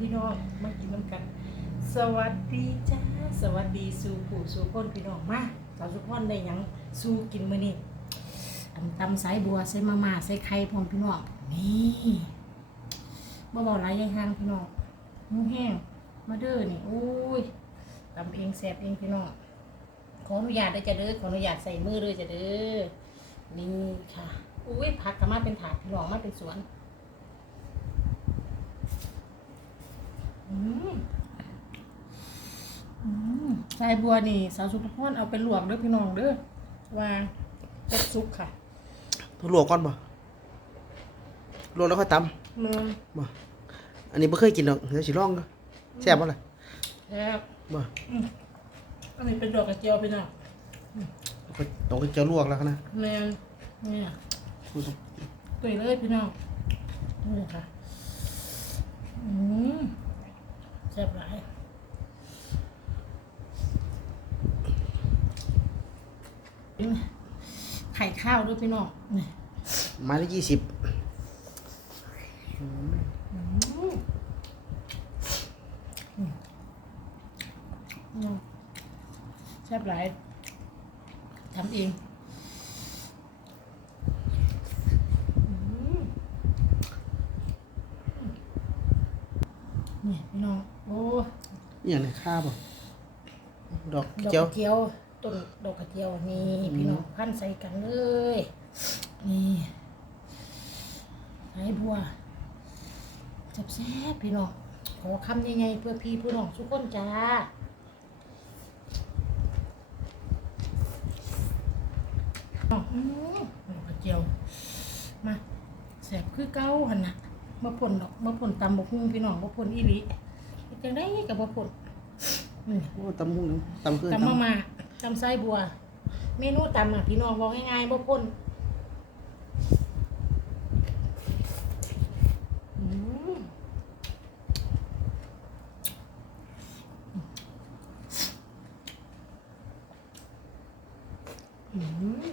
พี่น้องมากินน้ำกัน สวัสดีจ้าสวัสดีสู่ผู้สู่คนพี่น้องมาสาวสุพรได้หยังสู่กินมื้อนี้อันตำสายบัวใส่มาม่าใส่ไข่พร้อมพี่น้องนี่บ่เบาหลายอยางห่างพี่น้องหูแห้งมาเด้อนี่โอ้ยตำเองแซ่บเองพี่น้องขออนุญาตได้จะเด้อขออนุญาตใส่มือเลยจ้ะเด้อนี่ค่ะอุ้ยผักก็มาเป็นถาดพี่น้องมาเป็นสวน อืมอืม สายบัวนี่สาวสุภพรเอาไปลวกเด้อพี่น้องเด้อว่าจะซุกค่ะต้องลวกก่อนบ่ลวกแล้วค่อยตเมืองำบ่อันนี้ไม่เคยกินหรอกเดี๋ยวสิลองเด้อแซ่บบ่ล่ะแซ่บบ่อืมอันนี้เป็นดอกกระเจียวพี่น้องต้องเจียวลวกแล้วนะแมนเนี่ยพูดตรงตุยเลยพี่น้องนี่ค่ะอืมแซ่บหลาย ไข่ข้าวด้วยพี่น้องนี่ไม้ละยี่สิบอืมอืมแซ่บหลายทำเองอืมนี่พี่น้องโอ้อหย่างนี้ข้าวบ่ดอกดอกเจียวกระเจียว ต้นดอกกระเจียวนี่พี่น้องพันใส่กันเลย นี่ไอ้บัวแซ่บๆพี่น้องขอคำใหญ่ๆเพื่อพี่ผู้น้องทุกคนจ้าอ๋ออืมดอกกระเจียว มาแซ่บคือเก้าหันนะมาพ่นดอกมาพ่นตำบกหุ่งพี่น้องมาพ่นอีหลีเฮ็ดจังได้กับมาพ่นนี่โอ้ตำหุ่งน้ำตำคือตำมามา ตำไส้บัว เมนูตำอะพี่น้องบอกง่ายๆบ่พ้นอืม